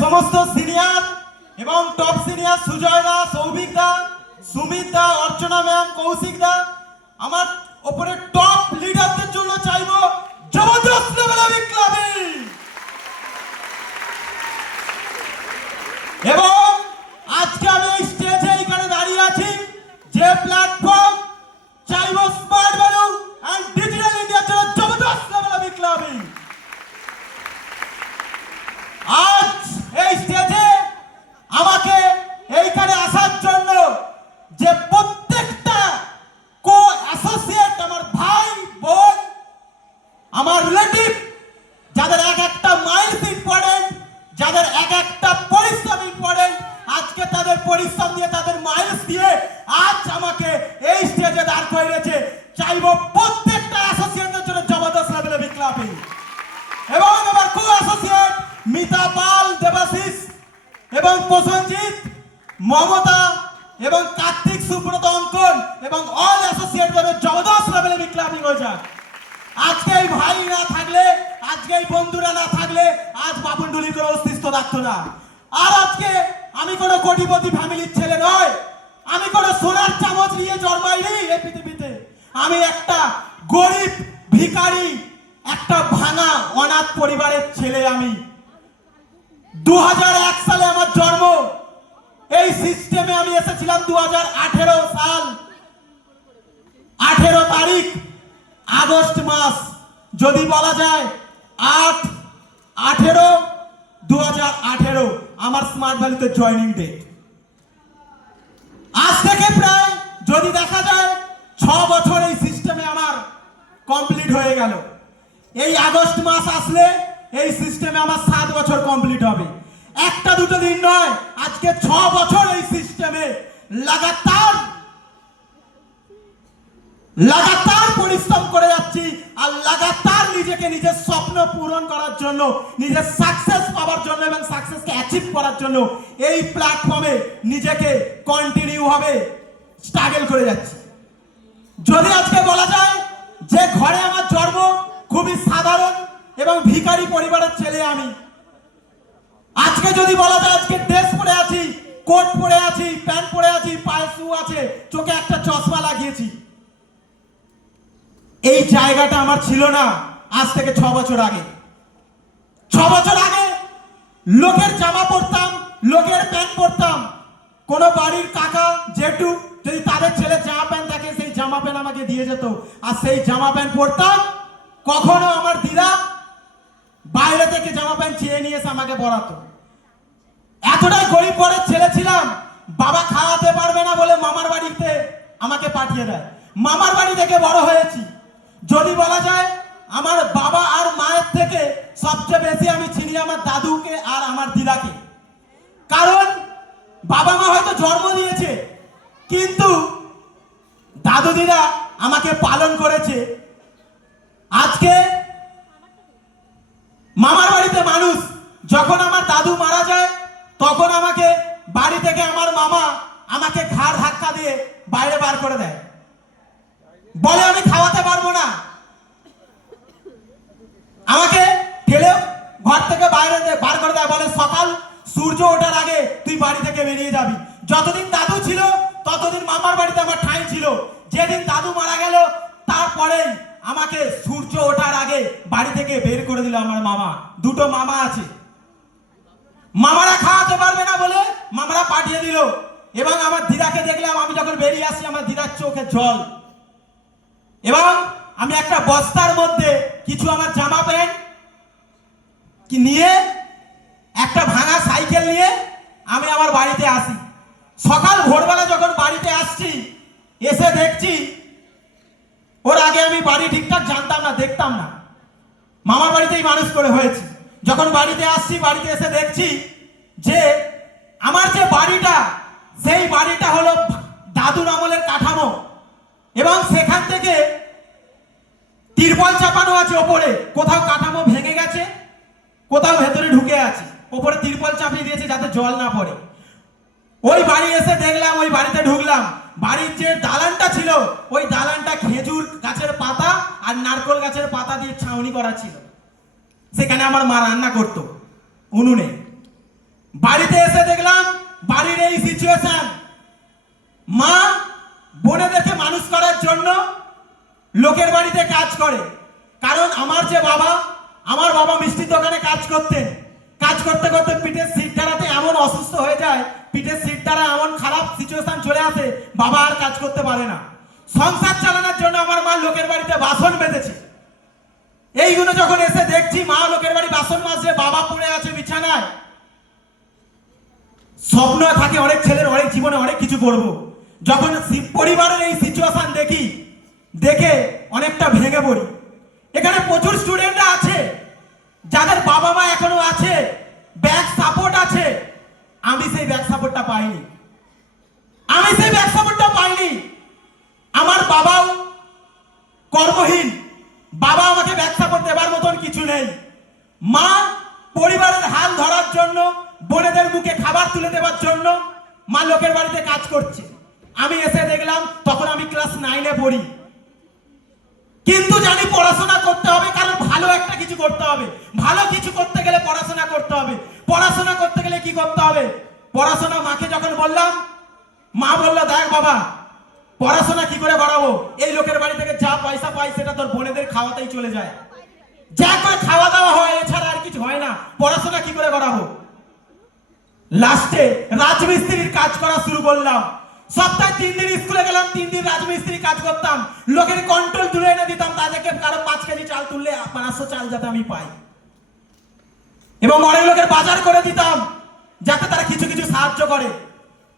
সমস্ত সিনিয়র এবং top senior Sujoy দা, সৌভিক দা, সুমিত দা, অর্চনা ma'am, Kaushik দা, আমার উপরে টপ লিডারদের জন্য চাইবো জবরদস্ত লেভেলে বিপ্লবী। এবং আজকে আমি এই স্টেজে এখানে দাঁড়িয়ে আছি, যে প্ল্যাটফর্ম চাইবো স্মার্ট ভ্যালু এন্ড ডিজিটাল ইন্ডিয়ার জন্য জবরদস্ত লেভেলে বিপ্লবী। আজ এই স্টেজে আমাকে এইখানে আসার জন্য যে প্রত্যেকটা কো অ্যাসোসিয়েট, আমার ভাই বোন, আমার রিলেটিভ, যাদের এক একটা মাইলস ইম্পর্টেন্ট, যাদের এক একটা পরিশ্রম ইম্পর্টেন্ট, আজকে তাদের পরিশ্রম দিয়ে, তাদের মাইলস দিয়ে আজ আমাকে এই স্টেজে দাঁড় করিয়েছে। চাইবো প্রত্যেকটা অ্যাসোসিয়েটের জন্য জবরদস্ত লেভেলে বিপ্লবী। এবং আমার কো অ্যাসোসিয়েট মিতা পাল, দেবাশিস এবং প্রসঞ্জিৎ, মমতা এবং কার্তিক, সুব্রত, অঙ্কন এবং অল অ্যাসোসিয়েট জবরদস্ত লেভেলে বিপ্লবী হয়ে যাক। আজকে এই ভাই না থাকলে, আজকে এই বন্ধুরা না থাকলে আজ বাবুন্ডুলির কোনো অস্তিত্ব থাকতো না। আর আজকে আমি কোনো কোটিপতি ফ্যামিলির ছেলে নয়, আমি কোনো সোনার চামচ নিয়ে জন্মাইনি এই পৃথিবীতে। আমি একটা গরিব ভিখারি, একটা ভাঙা অনাথ পরিবারের ছেলে। আমি 2001 সালে আমার জন্ম। এই সিস্টেমে আমি এসেছিলাম 2018 সাল 18 তারিখ আগস্ট মাস, যদি বলা যায় 8/18/2018 আমার স্মার্ট ভ্যালিতে জয়েনিং ডেট। আজ থেকে প্রায় যদি দেখা যায় 6 বছর এই সিস্টেমে আমার কমপ্লিট হয়ে গেল। এই আগস্ট মাস আসলে এই সিস্টেমে আমার 7 বছর কমপ্লিট হবে। একটা দুটো দিন নয়, আজকে 6 বছর এই সিস্টেমে লাগাতার পরিশ্রম করে যাচ্ছি। আর লাগাতার নিজেকে নিজের স্বপ্ন পূরণ করার জন্য, নিজের সাকসেস পাওয়ার জন্য এবং সাকসেসকে অ্যাচিভ করার জন্য এই প্ল্যাটফর্মে নিজেকে কন্টিনিউ ভাবে স্ট্রাগল করে যাচ্ছি। যদি আজকে বলা যায় যে ঘরে আমার জন্ম, খুবই সাধারণ এবং ভিখারি পরিবারের ছেলে আমি। আজকে যদি বলা যায় আজকে ড্রেস পরে আছি, কোট পরে আছি, প্যান্ট পরে আছি, পায়ে শু আছে, চোখে একটা চশমা লাগিয়েছি, এই জায়গাটা আমার ছিল না আজ থেকে 6 বছর আগে। 6 বছর আগে লোকের জামা পরতাম, লোকের প্যান্ট পরতাম। কোনো বাড়ির কাকা জেঠু যদি তাদের ছেলে জামা প্যান্ট থাকে, সেই জামা প্যান্ট আমাকে দিয়ে যেত, আর সেই জামা প্যান্ট পরতাম। কখনো আমার দিদা বাইরে থেকে জামা প্যান্ট চেয়ে নিয়ে এসে আমাকে পরাতো। এতটাই গরিব ঘরের ছেলে ছিলাম, বাবা খাওয়াতে পারবে না বলে মামার বাড়িতে আমাকে পাঠিয়ে দেয়। মামার বাড়ি থেকে বড় হয়েছি। যদি বলা যায় আমার বাবা আর মায়ের থেকে সবচেয়ে বেশি আমি চিনি আমার দাদুকে আর আমার দিদাকে। কারণ বাবা মা হয়তো জন্ম দিয়েছে, কিন্তু দাদু দিদা আমাকে পালন করেছে। আজকে মামার বাড়িতে মানুষ, যখন আমার দাদু মারা যায় তখন আমাকে বাড়ি থেকে আমার মামা আমাকে ঘাড় ধাক্কা দিয়ে বাইরে বার করে দেয়, বলে আমি খাওয়াতে পারবো না। আমাকে ঠেলে ঘর থেকে বাইরে বার করে দেয়, বলে সকাল সূর্য ওঠার আগে তুই বাড়ি থেকে বেরিয়ে যাবি। যতদিন দাদু ছিল ততদিন মামার বাড়িতে আমার ঠাঁই ছিল। যেদিন দাদু মারা গেল তারপরেই আমাকে সূর্য ওঠার আগে বাড়ি থেকে বের করে দিল আমার মামা। দুটো মামা আছে, মামারা খাওয়াতে পারবে না বলে মামারা পাঠিয়ে দিল। এবং আমার দিদাকে দেখলাম, আমি যখন বেরিয়ে আসি আমার দিদার চোখে জল। এবং আমি একটা বস্তার মধ্যে কিছু আমার জামা প্যান্ট নিয়ে, একটা ভাঙা সাইকেল নিয়ে আমি আমার বাড়িতে আসি। সকাল ভোরবেলা যখন বাড়িতে আসছি, এসে দেখছি, ওর আগে আমি বাড়ি ঠিকঠাক জানতাম না, দেখতাম না, মামার বাড়িতেই মানুষ করে হয়েছি। যখন বাড়িতে আসছি, বাড়িতে এসে দেখছি যে আমার যে বাড়িটা, সেই বাড়িটা হলো দাদুর আমলের কাঠামো। এবং সেখান থেকে তিরপল চাপানো আছে ওপরে, কোথাও কাঠামো ভেঙে গেছে, কোথাও ভেতরে ঢুকে আছে, ওপরে তিরপল চাপিয়ে দিয়েছে যাতে জল না পড়ে। ওই বাড়ি এসে দেখলাম, ওই বাড়িতে ঢুকলাম, বাড়ির যে দালানটা ছিল ওই দালানটা খেজুর গাছের পাতা আর নারকেল গাছের পাতা দিয়ে ছাউনি করা ছিল। সেখানে আমার মা রান্না করতো উনুনে। বাড়িতে এসে দেখলাম বাড়ির এই সিচুয়েশন। মা বোনেদেরকে মানুষ করার জন্য লোকের বাড়িতে কাজ করে। কারণ আমার বাবা মিষ্টির দোকানে কাজ করতেন। কাজ করতে করতে পিঠের সিট দ্বারাতে এমন অসুস্থ হয়ে যায়, পিঠের সিট দ্বারা এমন খারাপ সিচুয়েশন চলে আসে, বাবা আর কাজ করতে পারে না। সংসার চালানোর জন্য আমার মা লোকের বাড়িতে বাসন বেঁধেছে। এইগুলো যখন এসে দেখছি মা লোকের বাড়ি বাসন মাজছে, বাবা পড়ে আছে বিছানায়। স্বপ্ন থাকে অনেক ছেলের, অনেক জীবনে অনেক কিছু করব। যখন পরিবারের এই সিচুয়েশন দেখে অনেকটা ভেঙে পড়ি। এখানে প্রচুর স্টুডেন্টরা আছে যাদের বাবা মা এখনো আছে, ব্যাক সাপোর্ট আছে। আমি সেই ব্যাক সাপোর্টটা পাইনি। আমার বাবাও কর্মহীন, বাবা আমাকে ব্যাক সাপোর্ট দেবার মতন কিছু নেই। মা পরিবারের হাল ধরার জন্য, বোনেদের মুখে খাবার তুলে দেওয়ার জন্য মা লোকের বাড়িতে কাজ করছে। আমি এসে দেখলাম, তখন আমি ক্লাস 9-এ পড়ি। কিন্তু জানি পড়াশোনা করতে হবে, কারণ ভালো একটা কিছু করতে হবে। ভালো কিছু করতে গেলে পড়াশোনা করতে হবে। পড়াশোনা করতে গেলে কি করতে হবে? পড়াশোনা মাকে যখন বললাম, মা বলল, দেখ বাবা, পড়াশোনা কি করে করাবো? এই লোকের বাড়ি থেকে যা পয়সা পাই সেটা তোর বোনেদের খাওয়াতেই চলে যায়। যা করে খাওয়া দাওয়া হয়, এছাড়া আর কিছু হয় না। পড়াশোনা কি করে করাবো? লাস্টে রাজমিস্ত্রির কাজ করা শুরু করলাম। সপ্তাহে 3 দিন স্কুলে গেলাম, 3 দিন রাজমিস্ত্রি কাজ করতাম। লোকের কন্ট্রোল তুলে এনে দিতাম তাদেরকে, কারো 5 কেজি চাল তুললে 500 চাল যাতে আমি পাই। এবং অনেক লোকের বাজার করে দিতাম যাতে তারা কিছু কিছু সাহায্য করে।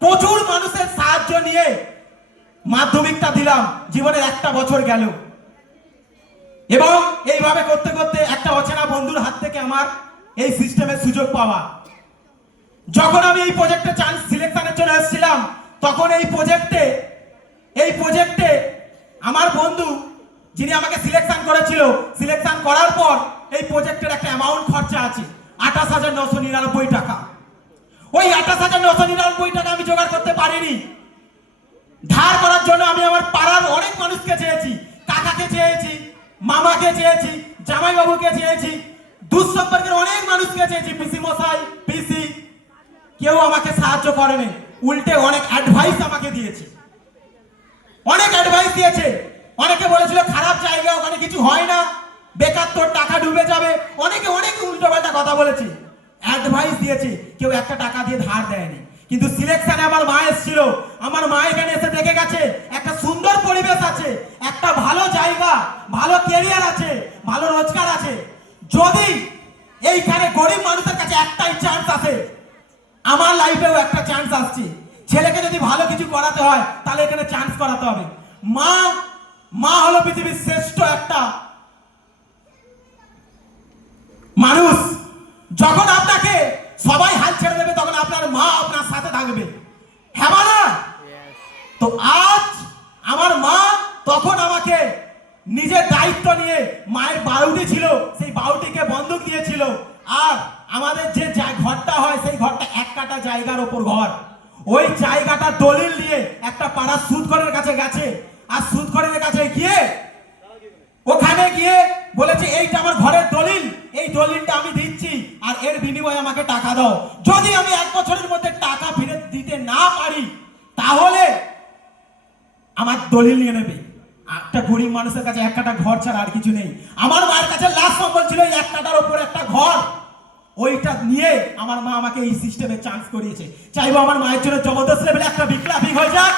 প্রচুর মানুষের সাহায্য নিয়ে মাধ্যমিকটা দিলাম। জীবনের একটা বছর গেল এবং এইভাবে করতে করতে একটা অচেনা বন্ধুর হাত থেকে আমার এই সিস্টেমের সুযোগ পাওয়া। যখন আমি এই প্রজেক্টে চান্স সিলেকশনের জন্য এসেছিলাম, তখন এই প্রজেক্টে আমার বন্ধু যিনি আমাকে সিলেকশন করেছিল, সিলেকশন করার পর এই প্রজেক্টের একটা অ্যামাউন্ট খরচা আছে 28,999 টাকা। ওই 28,999 টাকা আমি জোগাড় করতে পারিনি। ধার করার জন্য আমি আমার পাড়ার অনেক মানুষকে চেয়েছি, কাকাকে চেয়েছি, মামাকে চেয়েছি, জামাইবাবুকে চেয়েছি, দূর সম্পর্কের অনেক মানুষকে চেয়েছি, পিসি মশাই, পিসি। কেউ আমাকে সাহায্য করেনি, উল্টে অনেক অ্যাডভাইস আমাকে দিয়েছে। অনেকে বলেছিল খারাপ জায়গা, ওখানে কিছু হয় না, বেকার, তোর টাকা ডুবে যাবে। অনেকে অনেক উল্টোপাল্টা কথা বলেছে, অ্যাডভাইস দিয়েছে, কেউ একটা টাকা দিয়ে ধার দেয়নি। কিন্তু সিলেকশনে আমার মা এসেছিল। আমার মা এখানে এসে দেখে গেছে একটা সুন্দর পরিবেশ আছে, একটা ভালো জায়গা, ভালো ক্যারিয়ার আছে, ভালো রোজগার আছে। যদি এইখানে গরিব মানুষের কাছে একটাই চান্স আছে, আমার লাইফেও একটা চান্স আসছে। ছেলেকে যদি ভালো কিছু করাতে হয় তাহলে এখানে চান্স করাতে হবে। মা হলো পৃথিবীর শ্রেষ্ঠ একটা মানুষ। যখন আপনাকে সবাই হাল ছেড়ে দেবে, তখন আপনার মা আপনার সাথে থাকবে। হ্যাঁ না? তো আজ আমার মা তখন আমাকে নিজের দায়িত্ব নিয়ে, মায়ের বাউটি ছিল, সেই বাউটিকে বন্ধক দিয়েছিল। আর আমাদের যে ঘরটা হয়, সেই ঘরটা 1 কাঠা জায়গার ওপর ঘর। ওই জায়গাটা দলিল নিয়ে একটা পাড়ার সুদখোরের কাছে গেছে। আর সুদখোরের কাছে গিয়ে ওখানে গিয়ে বলেছে, এইটা আমার ঘরের দলিল, এই দলিলটা আমি দিচ্ছি, আর এর বিনিময়ে আমাকে টাকা দাও। যদি আমি 1 বছরের মধ্যে টাকা ফিরে দিতে না পারি, তাহলে আমার দলিল নিয়ে নেবে। একটা গরিব মানুষের কাছে 1 কাঠা ঘর ছাড়া আর কিছু নেই। আমার মায়ের কাছে লাস্ট সম্বল ছিল 1 কাঠার উপর একটা ঘর। ওইটা নিয়ে আমার মা আমাকে এই সিস্টেমে চান্স করিয়েছে। চাইবো আমার মায়ের জন্য জবরদস্ত লেভেলে একটা বিপ্লবী হয়ে যাক।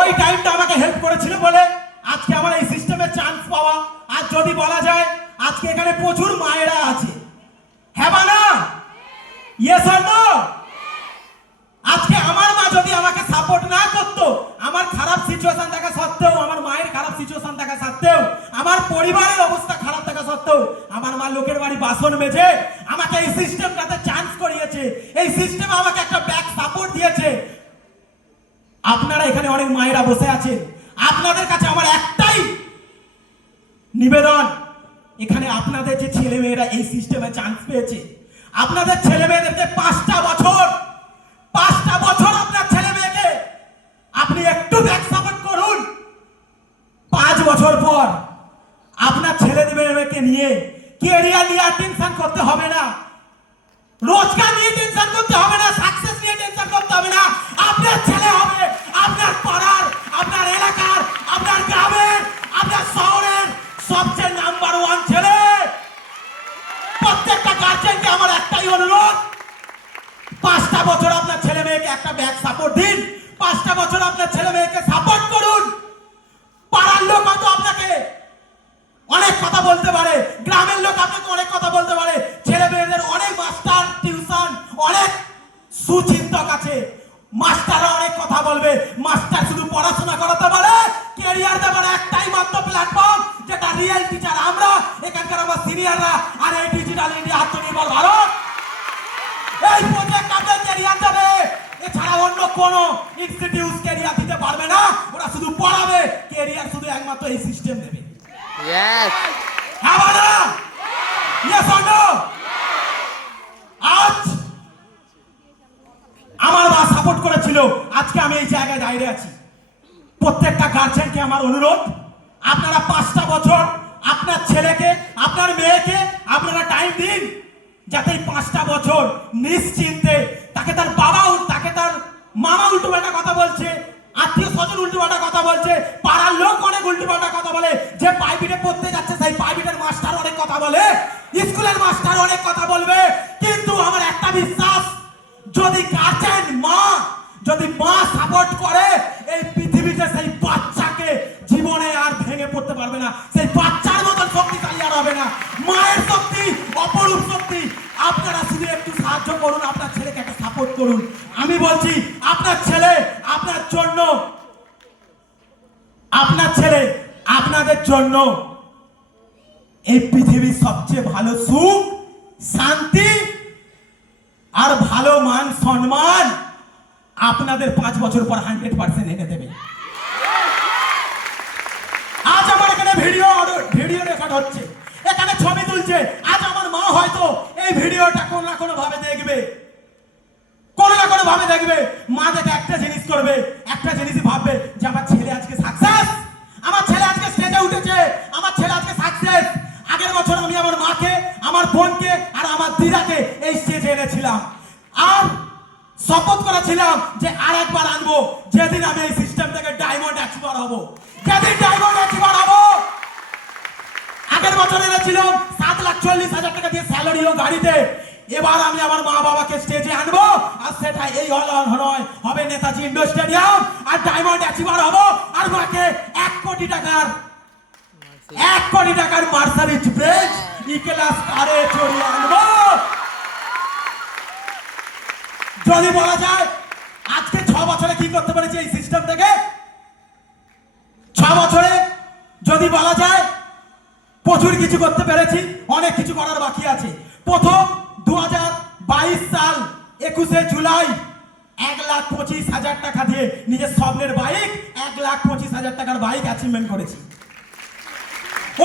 ওই টাইমটা আমাকে হেল্প করেছিল বলে আজকে আমার এই সিস্টেমে চান্স পাওয়া। আর যদি বলা যায়, আজকে এখানে প্রচুর মায়েরা আছে। হ্যাঁ বা না? Yes or no? আজকে আমার মা যদি আমাকে সাপোর্ট না করতো, আমার খারাপ সিচুয়েশন থাকা সত্ত্বেও, আমার মায়ের খারাপ সিচুয়েশন থাকা সত্ত্বেও, আমার পরিবারের অবস্থা খারাপ থাকা সত্ত্বেও, আমার মা লোকের বাড়ি বাসন মেজে আমাকে এই সিস্টেমটাতে চান্স করিয়েছে। এই সিস্টেমে আমাকে একটা ব্যাক সাপোর্ট দিয়েছে। আপনারা এখানে অনেক মায়েরা বসে আছেন, আপনাদের কাছে আমার একটাই নিবেদন, এখানে আপনাদের যে ছেলে মেয়েরা এই সিস্টেমে চান্স পেয়েছে, আপনাদের ছেলে মেয়েদেরকে 5টা বছর আপনার ছেলে মেয়েকে আপনি একটু ব্যাক সাপোর্ট করুন। 5 বছর পর আপনার ছেলে মেয়েকে নিয়ে কেরিয়ার নিয়ে টেনশন করতে হবে না, রোজগার নিয়ে টেনশন করতে হবে না, সাকসেস নিয়ে টেনশন করতে হবে না। আপনার ছেলে হবে আপনার পাড়ার, আপনার এলাকার, আপনার গ্রামের, আপনার শহরের সবচেয়ে নাম্বার 1 ছেলে। প্রত্যেকটা গার্জেনকে আমার একটাই অনুরোধ, 5টা বছর আপনার ছেলে মেয়েকে একটা ব্যাক সাপোর্ট দিন, 5টা বছর আপনার ছেলে মেয়েকে সাপোর্ট করুন। পাড়ার লোক হয়তো আপনাকে অনেক কথা বলতে পারে, গ্রামের লোক আপনাকে অনেক কথা বলতে পারে, ছেলে মেয়েদের অনেক মাস্টার টিউশন, অনেক সুচিন্তক আছে, মাস্টাররা অনেক কথা বলবে। মাস্টার শুধু পড়াশোনা করাতে পারে, ক্যারিয়ার দেবার একটাই মাত্র প্ল্যাটফর্ম, যেটা রিয়েল টিচার আমরা, এখানকার আমার সিনিয়ররা। আর এই ডিজিটাল ইন্ডিয়া আত্মনির্ভর ভারত, এই প্রজেক্ট আপনার ক্যারিয়ার দেবে, এছাড়া অন্য কোনো ইনস্টিটিউট ক্যারিয়ার দিতে পারবে না। ওরা শুধু পড়াবে, ক্যারিয়ার শুধু একমাত্র এই সিস্টেম দেবে। Yes. হ্যাঁ বলো, ইয়েস অর নো? আজ আমার মা সাপোর্ট করেছিল, আজকে আমি এই জায়গায় দাঁড়িয়ে আছি। প্রত্যেকটা গার্জেনকে আমার অনুরোধ, আপনারা 5টা বছর আপনার ছেলেকে, আপনার মেয়েকে আপনারা টাইম দিন, যাতে এই 5টা বছর নিশ্চিন্তে তাকে তার বাবা, তাকে তার মামা উল্টোপাল্টা কথা বলছে, আত্মীয় স্বজন উল্টোপাল্টা কথা বলছে, পাড়ার লোক অনেক উল্টোপাল্টা কথা বলে, যে প্রাইভেটে পড়তে যাচ্ছে সেই প্রাইভেটের মাস্টার অনেক কথা বলে, স্কুলের মাস্টার অনেক কথা বলবে। কিন্তু আমার একটা বিশ্বাস, যদি গার্জেন মা, যদি মা সাপোর্ট করে, এই পৃথিবীতে সেই বাচ্চাকে জীবনে আর ভেঙে পড়তে পারবে না, সেই বাচ্চার মতন শক্তিশালী আর হবে না। মায়ের শক্তি অপরূপ শক্তি। আপনারা শুধু একটু সাহায্য করুন, আপনার ছেলেকে একটা সাপোর্ট করুন। আমি বলছি আপনার ছেলে আপনার জন্য, আপনার ছেলে আপনাদের জন্য এই পৃথিবীর সবচেয়ে ভালো সুখ, শান্তি আর ভালো মান সম্মান আপনাদের 5 বছর পর 100% এনে দেবে। আজ আমার এখানে ভিডিও রেকর্ড হচ্ছে, এখানে ছবি তুলছে, আজ আমার মা হয়তো এই ভিডিওটা কোনো না কোনো ভাবে দেখবে, কোনো না কোনো ভাবে দেখবে। মা দেখে একটা জিনিস করবে, একটা জিনিসই ভাববে যে আমার ছেলে আজকে সাকসেস, আমার ছেলে আজকে স্টেজে উঠেছে, আমার ছেলে আজকে সাকসেস। আগের বছর আমি আমার মাকে, আমার বোনকে আর আমার দিদাকে এই স্টেজে এনেছিলাম, আর শপথ করেছিলাম যে আর একবার আনবো, যেদিন আমি এই সিস্টেম থেকে ডায়মন্ড অ্যাচিভার হব, যেদিন ডায়মন্ড অ্যাচিভার হব। আগের বছর এনেছিলাম 7,40,000 টাকা দিয়ে স্যালারি ও গাড়িতে। এবার আমি আমার মা বাবাকে স্টেজে আনবো, আর সেটা এই হল নয়, হবে নেতাজি ইন্ডোর স্টেডিয়াম, আর ডায়মন্ড অ্যাচিভার হব, আর মাকে 1 কোটি টাকার মার্সারিজ বেঞ্চ ইকেলাস কারে চড়িয়ে আনবো। যদি বলা যায় আজকে 6 বছরে কি করতে পেরেছি এই সিস্টেম থেকে, 6 বছরে যদি বলা যায় প্রচুর কিছু করতে পেরেছি, অনেক কিছু করার বাকি আছে। প্রথম 2022 সাল 21শে জুলাই 1,25,000 টাকা দিয়ে নিজের স্বপ্নের বাইক, 1,25,000 টাকার বাইক অ্যাচিভমেন্ট করেছি।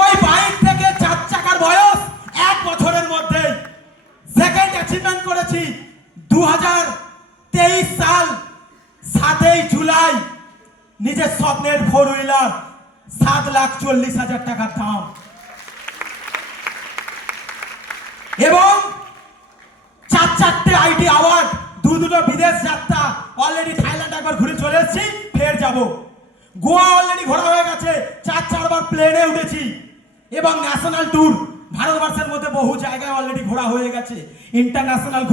ওই বাইক থেকে 4 চাকার বয়স 1 বছরের মধ্যে সেকেন্ড অ্যাচিভমেন্ট করেছি। 2023 সাল 7ই জুলাই নিজের স্বপ্নের 4 হুইলার 7,40,000 টাকার দাম, এবং 4টে আইটি অ্যাওয়ার্ড, দুটো বিদেশ যাত্রা, অলরেডি থাইল্যান্ড একবার ঘুরে চলে এসেছি, ফের যাব। গোয়া অলরেডি ঘোরা হয়ে গেছে, 4বার প্লেনে উঠেছি, এবং ন্যাশনাল ট্যুর ভারতবর্ষের মধ্যে বহু জায়গায় অলরেডি ঘোরা হয়ে গেছে। ইন্টারন্যাশনাল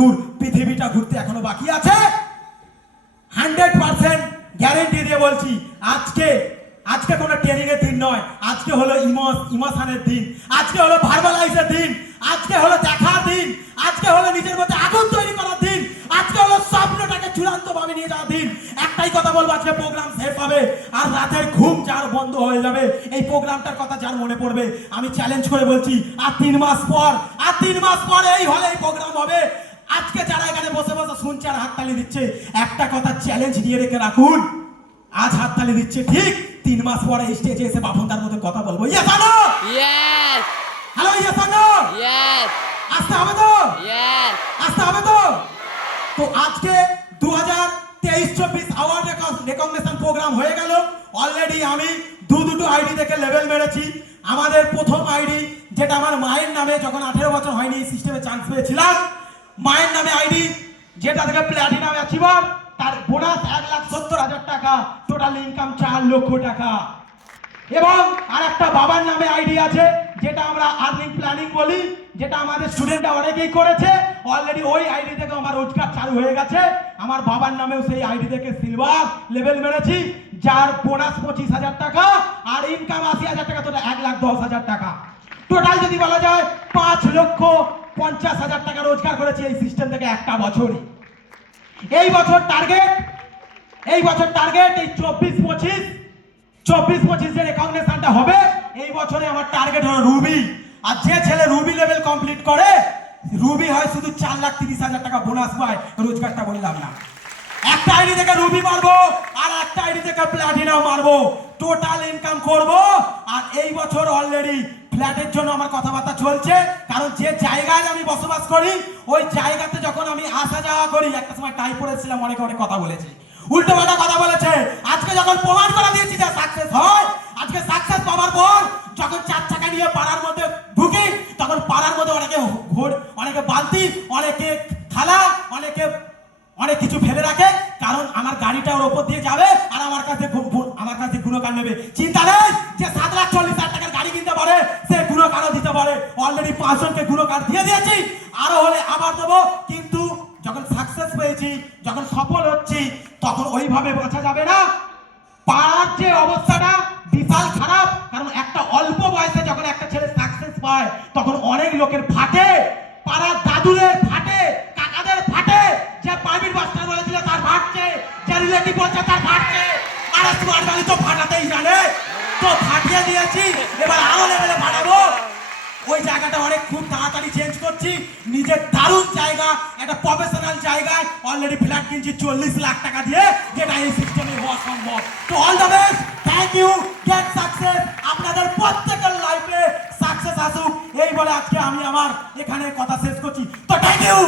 পৃথিবীটা ঘুরতে এখনো বাকি আছে। 100% গ্যারেন্টি দিয়ে বলছি, আজকে কোনো ট্রেনিং এর দিন নয়, আজকে হলো ইমোশনের দিন, আজকে হলো ভার্বালাইজের দিন, আজকে হলো দেখার দিন, আজকে হলো নিজের মধ্যে আগুন তৈরি করার দিন, আজকে হলো স্বপ্নটাকে চূড়ান্ত ভাবে নিয়ে যাওয়ার দিন। একটাই কথা বলবো, আজকে প্রোগ্রাম শেষ হবে আর রাতের ঘুম যার বন্ধ হয়ে যাবে, এই প্রোগ্রামটার কথা যার মনে পড়বে, আমি চ্যালেঞ্জ করে বলছি, আর 3 মাস পর এই হলে এই প্রোগ্রাম হবে। আজকে যারা এখানে বসে বসে শুনছে আর হাততালি দিচ্ছে, একটা কথা চ্যালেঞ্জ নিয়ে রেখে রাখুন, আজ হাততালি দিচ্ছে ঠিক, 3 মাস পরে স্টেজে এসে বাপনদার মতো কথা বলবো। Yes or no? Yes. Hello, yes or no? Yes. আসতে হবে তো? Yes. আসতে হবে তো? তো আজকে 2023-24 অ্যাওয়ার্ড রেকগনিশন প্রোগ্রাম হয়ে গেল। অলরেডি আমি দুটো আইডি থেকে লেভেল মেরেছি। আমাদের প্রথম আইডি যেটা আমার মায়ের নামে যখন 18 বছর হয়নি এই সিস্টেমে চান্স পেয়েছিলাম, মায়ের নামে আইডি যেটা থেকে প্ল্যাটিনাম অ্যাচিভার, তার বোনাস 1,70,000 টাকা, টোটাল ইনকাম 4 লক্ষ টাকা। এবং আর একটা বাবার নামে আইডি আছে যেটা আমরা আর্নিং প্ল্যানিং বলি, যেটা আমাদের স্টুডেন্টরা অনেকেই করেছে অলরেডি। ওই আইডি থেকে আমার রোজগার চালু হয়ে গেছে। আমার বাবার নামেও সেই আইডি থেকে সিলভার লেভেল মেরেছি, যার বোনাস 25,000 টাকা আর ইনকাম 80,000 টাকা, টোটাল 1,10,000 টাকা। টোটাল যদি বলা যায় 5,50,000 টাকা রোজগার করেছি এই সিস্টেম থেকে একটা বছরই। এই বছর টার্গেট এই 24-25 যে রেকগনিশনটা হবে এই বছরে আমার টার্গেট হলো রুবি। আর যে ছেলে রুবি লেভেল কমপ্লিট করে, রুবি হয় শুধু 4,30,000 টাকা বোনাস পায়, রোজগারটা বললাম না। একটা আইডি থেকে রুবি মারবো আর একটা আইডি থেকে প্ল্যাটিনাম মারবো, টোটাল ইনকাম করব। আর এই বছর অলরেডি ফ্ল্যাটের জন্য আমার কথাবার্তা চলছে, কারণ যে জায়গায় আমি বসবাস করি ওই জায়গাতে যখন আমি আসা যাওয়া করি, একটা সময় টাই পড়েছিলাম, অনেক কথা বলেছি, উল্টো পাল্টা কথা বলেছে। আজকে যখন প্রমাণ করে দিয়েছি যে সাকসেস হয়, আজকে সাকসেস পাওয়ার পর যখন 4 চাকা নিয়ে পাড়ার মধ্যে ঢুকি, তখন পাড়ার মধ্যে অনেকে বালতি, অনেকে থালা, অনেক কিছু ফেলে রাখে, কারণ আমার গাড়িটা ওর ওপর দিয়ে যাবে আর আমার কাছে গুণকার নেবে। চিন্তা নেই যে 7,40,000 টাকার গাড়ি কিনতে পারে, সে গুণকারও দিতে পারে। অলরেডি 5 জনকে গুণকার দিয়ে দিয়েছি, আরো হলে আবার দেবো। কিন্তু যখন সাকসেস পেয়েছি, যখন সফল হচ্ছি, তখন ওইভাবে বাঁচা যাবে না। পাড়ার যে অবস্থাটা বিশাল খারাপ, কারণ একটা অল্প বয়সে যখন একটা ছেলে সাকসেস পায় তখন অনেক লোকের ফাটে, পাড়ার দাদুদের ফাটে, কাকাদের ফাটে, যে প্রাইভেট মাস্টার বলেছিল তার ফাটছে, যে রিলেটিভ বলছে তার ফাটছে, আর স্মার্ট বাড়ি তো ফাটাতেই জানে, তো ফাটিয়ে দিয়েছি, এবার আরো লেভেলে ফাটাবো। ওই জায়গাটা খুব তাড়াতাড়ি চেঞ্জ করছি, নিজের দারুণ জায়গা, একটা প্রফেশনাল জায়গায় অলরেডি ফ্ল্যাট কিনছি 40 লাখ টাকা দিয়ে, যেটা এই সিস্টেমে হওয়া সম্ভব। তো all the best, thank you, get success, আপনাদের প্রত্যেকের লাইফে সাকসেস আসুক, এই বলে আজকে আমি আমার এখানে কথা শেষ করছি। তো থ্যাংক ইউ।